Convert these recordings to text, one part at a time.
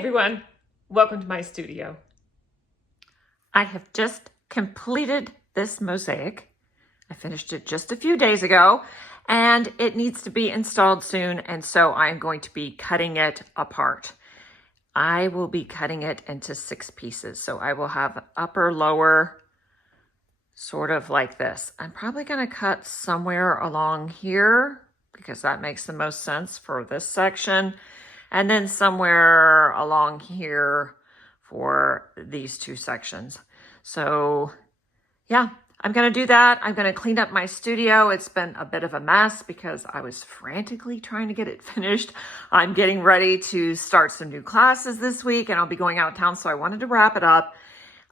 everyone, welcome to my studio. I have just completed this mosaic. I finished it just a few days ago and it needs to be installed soon, and so I'm going to be cutting it apart. I will be cutting it into 6 pieces, so I will have upper, lower, sort of like this. I'm probably going to cut somewhere along here because that makes the most sense for this section. And then somewhere along here for these 2 sections. So yeah, I'm gonna do that. I'm gonna clean up my studio. It's been a bit of a mess because I was frantically trying to get it finished. I'm getting ready to start some new classes this week and I'll be going out of town, so I wanted to wrap it up.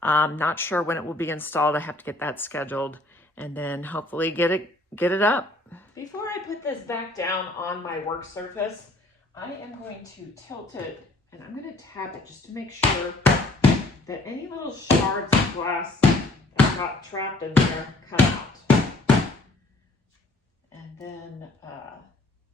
Not sure when it will be installed. I have to get that scheduled and then hopefully get it up. Before I put this back down on my work surface, I am going to tilt it and I'm going to tap it just to make sure that any little shards of glass that got trapped in there come out. And then,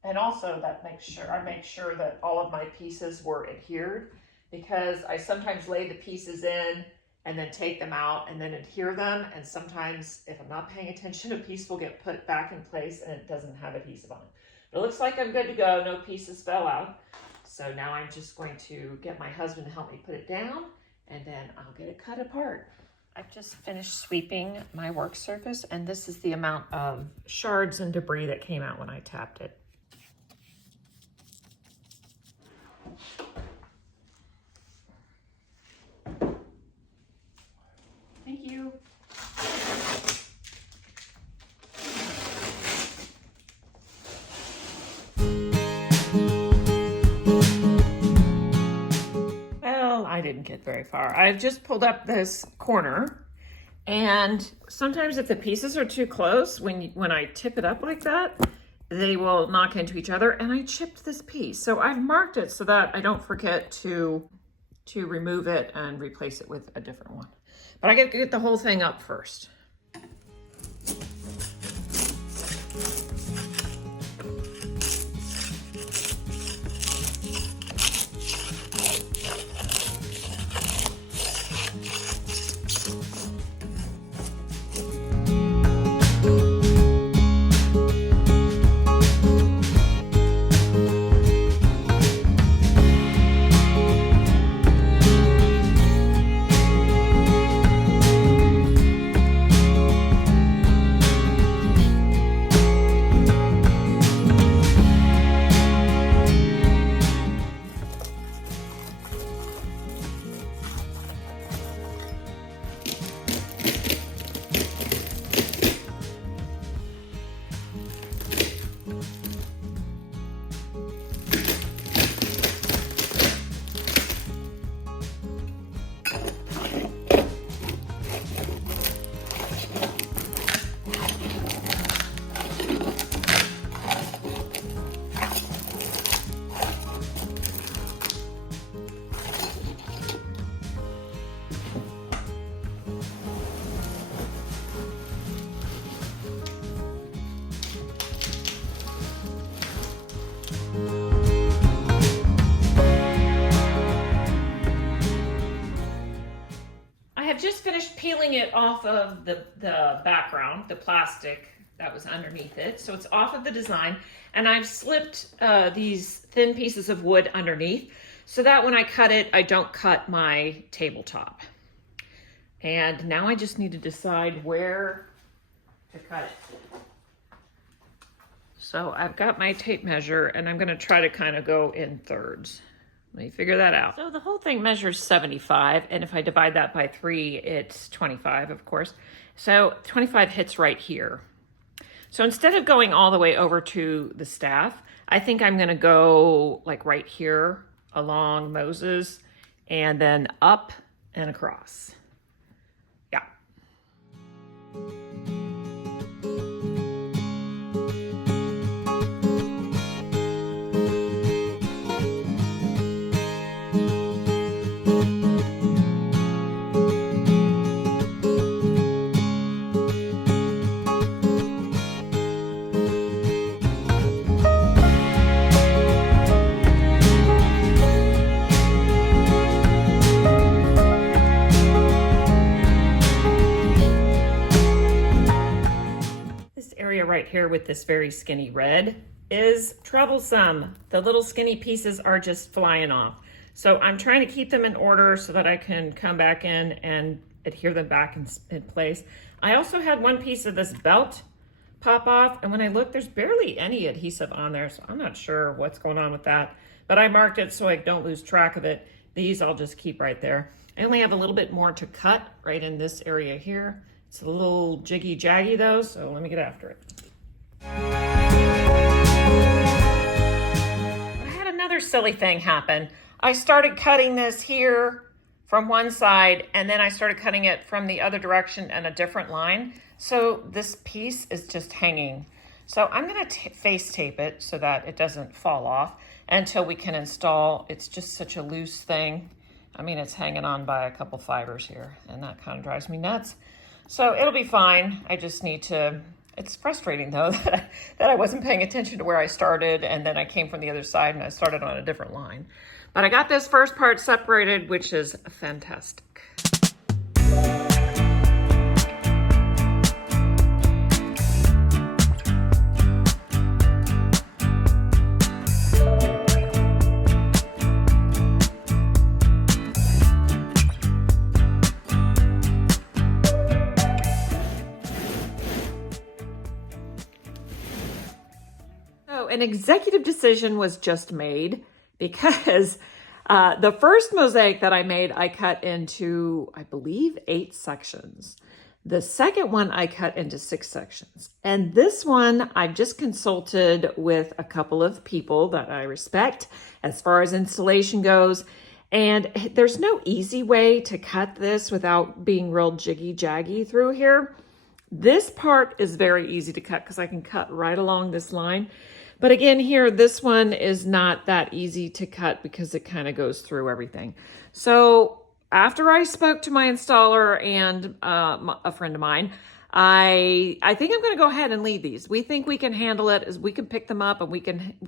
and also that I make sure that all of my pieces were adhered, because I sometimes lay the pieces in and then take them out and then adhere them. And sometimes if I'm not paying attention, a piece will get put back in place and it doesn't have adhesive on it. It looks like I'm good to go. No pieces fell out. So now I'm just going to get my husband to help me put it down and then I'll get it cut apart. I've just finished sweeping my work surface and this is the amount of shards and debris that came out when I tapped it. Thank you. I didn't get very far. I've just pulled up this corner, and sometimes if the pieces are too close, when I tip it up like that, they will knock into each other, and I chipped this piece. So I've marked it so that I don't forget to remove it and replace it with a different one. But I get to get the whole thing up first. I've just finished peeling it off of the background, the plastic that was underneath it. So it's off of the design, and I've slipped these thin pieces of wood underneath so that when I cut it, I don't cut my tabletop. And now I just need to decide where to cut it. So I've got my tape measure and I'm gonna try to kind of go in thirds. Let me figure that out. So the whole thing measures 75, and if I divide that by 3, it's 25, of course. So 25 hits right here. So instead of going all the way over to the staff, I think I'm gonna go like right here along Moses and then up and across. Yeah. here with this very skinny red is troublesome. The little skinny pieces are just flying off. So I'm trying to keep them in order so that I can come back in and adhere them back in place. I also had one piece of this belt pop off, and when I look, there's barely any adhesive on there, so I'm not sure what's going on with that. But I marked it so I don't lose track of it. These I'll just keep right there. I only have a little bit more to cut right in this area here. It's a little jiggy-jaggy though, so let me get after it. I had another silly thing happen. I started cutting this here from one side, and then I started cutting it from the other direction in a different line. So this piece is just hanging. So I'm gonna face tape it so that it doesn't fall off until we can install. It's just such a loose thing. I mean, it's hanging on by a couple fibers here, and that kind of drives me nuts. So it'll be fine. I just need to, it's frustrating though that I wasn't paying attention to where I started, and then I came from the other side and I started on a different line. But I got this first part separated, which is fantastic. An executive decision was just made because the first mosaic that I made, I cut into, I believe, 8 sections. The second one I cut into 6 sections. And this one, I've just consulted with a couple of people that I respect as far as installation goes. And there's no easy way to cut this without being real jiggy-jaggy through here. This part is very easy to cut because I can cut right along this line. But again, here, this one is not that easy to cut because it kind of goes through everything. So after I spoke to my installer and a friend of mine, I think I'm going to go ahead and leave these. We think we can handle it, as we can pick them up and we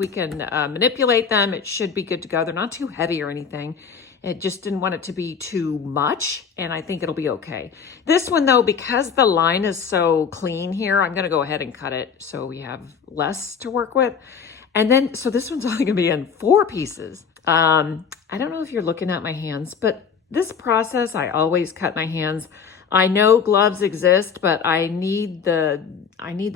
can manipulate them. It should be good to go. They're not too heavy or anything. It just didn't want it to be too much, and I think it'll be okay. This one though, because the line is so clean here, I'm gonna go ahead and cut it so we have less to work with. And then, so this one's only gonna be in 4 pieces. I don't know if you're looking at my hands, but this process, I always cut my hands. I know gloves exist, but I need the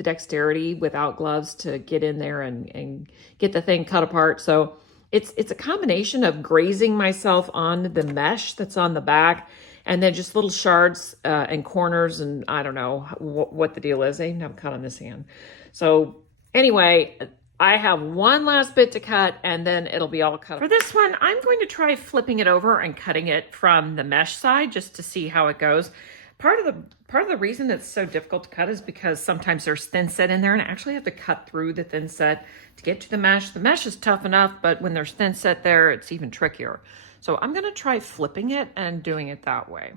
dexterity without gloves to get in there and get the thing cut apart. So it's a combination of grazing myself on the mesh that's on the back, and then just little shards and corners, and I don't know what the deal is. I even have a cut on this hand. So anyway, I have one last bit to cut, and then it'll be all cut. For this one, I'm going to try flipping it over and cutting it from the mesh side just to see how it goes. Part of the reason it's so difficult to cut is because sometimes there's thinset in there, and I actually have to cut through the thinset to get to the mesh. The mesh is tough enough, but when there's thinset there, it's even trickier. So I'm gonna try flipping it and doing it that way.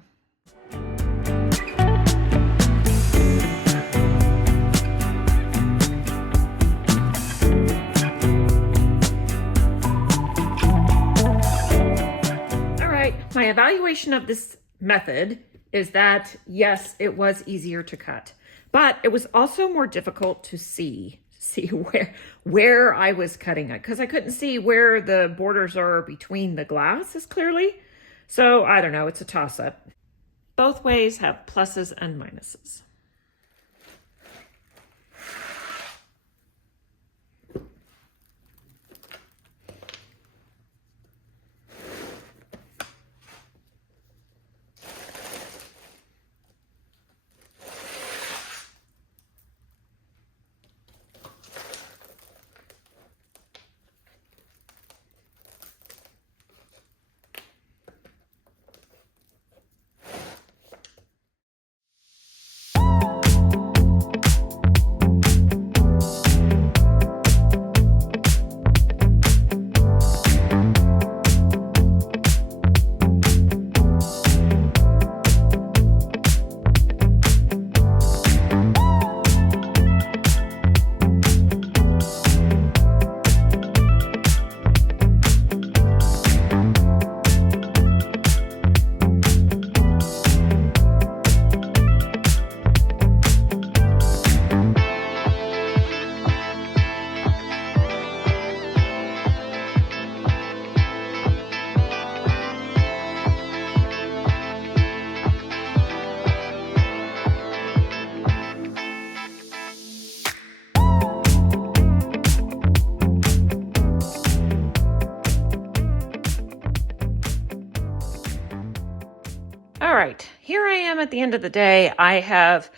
All right, my evaluation of this method is that, yes, it was easier to cut, but it was also more difficult to see where I was cutting it, because I couldn't see where the borders are between the glass as clearly. So I don't know, it's a toss-up. Both ways have pluses and minuses. All right, here I am at the end of the day. I have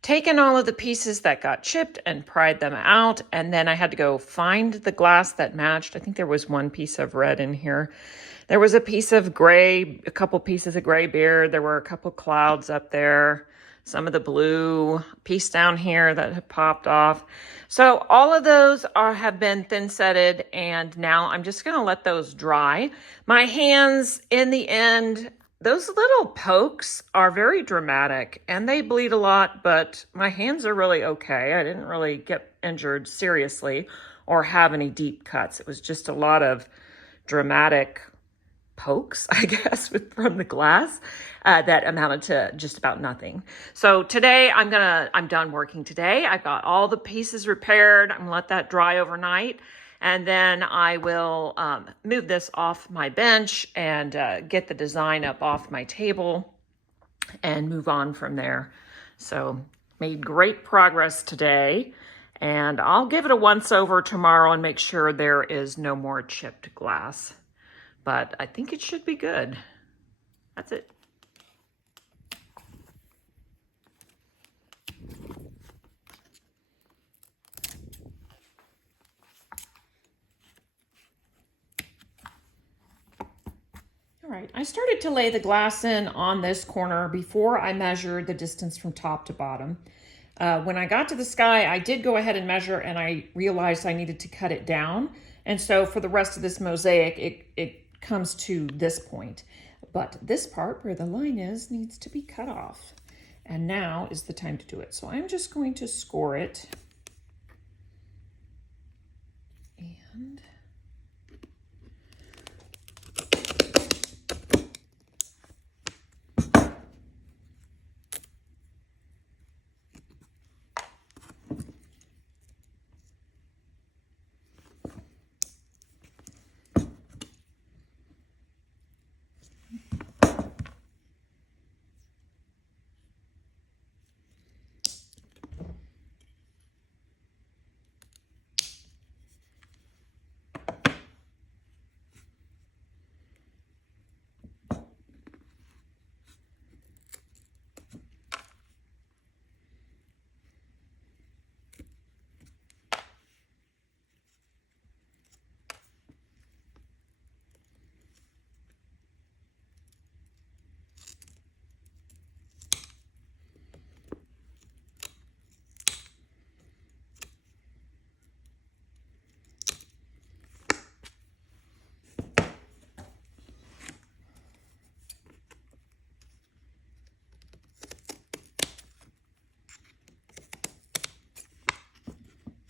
taken all of the pieces that got chipped and pried them out, and then I had to go find the glass that matched. I think there was one piece of red in here. There was a piece of gray, a couple pieces of gray beard. There were a couple clouds up there, some of the blue, piece down here that had popped off. So all of those have been thin-setted, and now I'm just gonna let those dry. My hands, in the end, those little pokes are very dramatic and they bleed a lot, but my hands are really okay. I didn't really get injured seriously or have any deep cuts. It was just a lot of dramatic pokes, I guess, from the glass that amounted to just about nothing. So today I'm done working today. I've got all the pieces repaired. I'm gonna let that dry overnight. And then I will move this off my bench and get the design up off my table and move on from there. So made great progress today. And I'll give it a once over tomorrow and make sure there is no more chipped glass. But I think it should be good. That's it. All right, I started to lay the glass in on this corner before I measured the distance from top to bottom. When I got to the sky, I did go ahead and measure, and I realized I needed to cut it down. And so for the rest of this mosaic, it comes to this point. But this part where the line is needs to be cut off. And now is the time to do it. So I'm just going to score it. And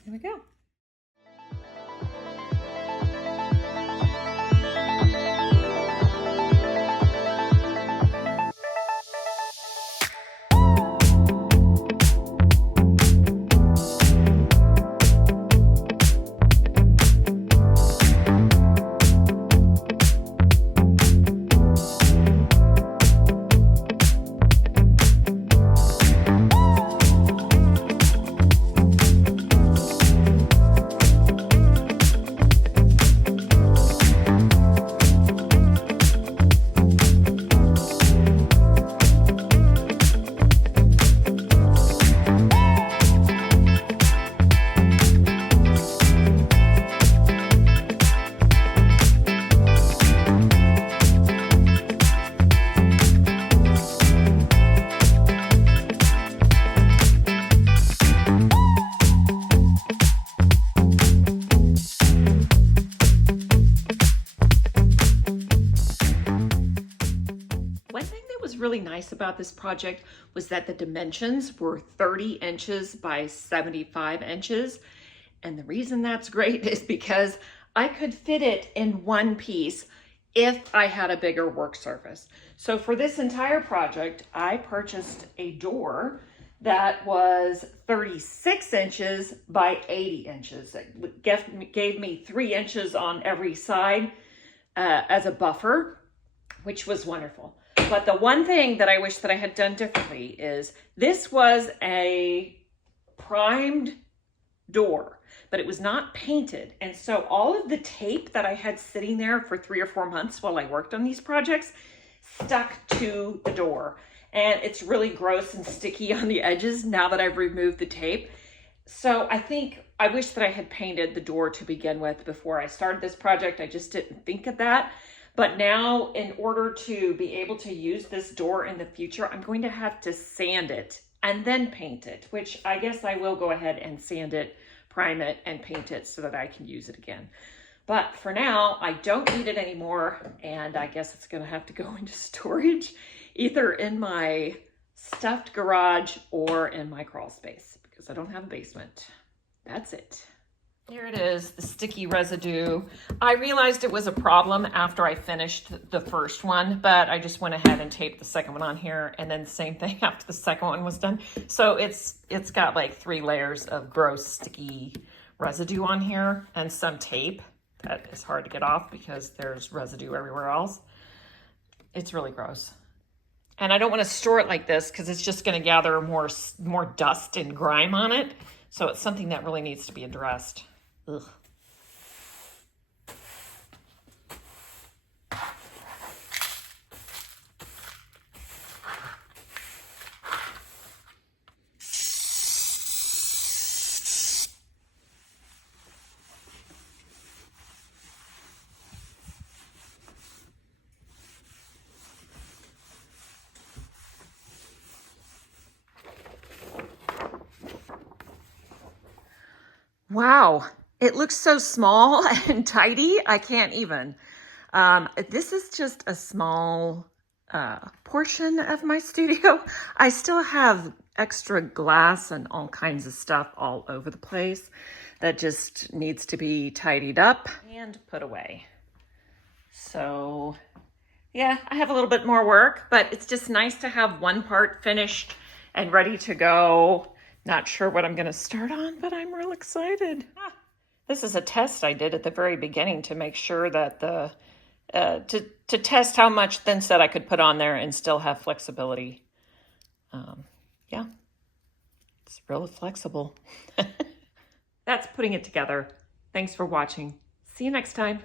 here we go. Really nice about this project was that the dimensions were 30 inches by 75 inches. And the reason that's great is because I could fit it in one piece if I had a bigger work surface. So for this entire project, I purchased a door that was 36 inches by 80 inches. It gave me 3 inches on every side as a buffer, which was wonderful. But the one thing that I wish that I had done differently is this was a primed door, but it was not painted. And so all of the tape that I had sitting there for 3 or 4 months while I worked on these projects stuck to the door. And it's really gross and sticky on the edges now that I've removed the tape. So I wish that I had painted the door to begin with before I started this project. I just didn't think of that. But now, in order to be able to use this door in the future, I'm going to have to sand it and then paint it, which I guess I will go ahead and sand it, prime it, and paint it so that I can use it again. But for now, I don't need it anymore, and I guess it's going to have to go into storage, either in my stuffed garage or in my crawl space, because I don't have a basement. That's it. Here it is, the sticky residue. I realized it was a problem after I finished the first one, but I just went ahead and taped the second one on here, and then the same thing after the second one was done. So it's got like 3 layers of gross sticky residue on here and some tape that is hard to get off because there's residue everywhere else. It's really gross. And I don't want to store it like this because it's just going to gather more dust and grime on it. So it's something that really needs to be addressed. Ugh. Wow, it looks so small and tidy. I can't even. This is just a small portion of my studio. I still have extra glass and all kinds of stuff all over the place that just needs to be tidied up and put away. So yeah, I have a little bit more work, but it's just nice to have one part finished and ready to go. Not sure what I'm going to start on, but I'm real excited. This is a test I did at the very beginning to make sure that to test how much thinset I could put on there and still have flexibility. Yeah, it's real flexible. That's putting it together. Thanks for watching. See you next time.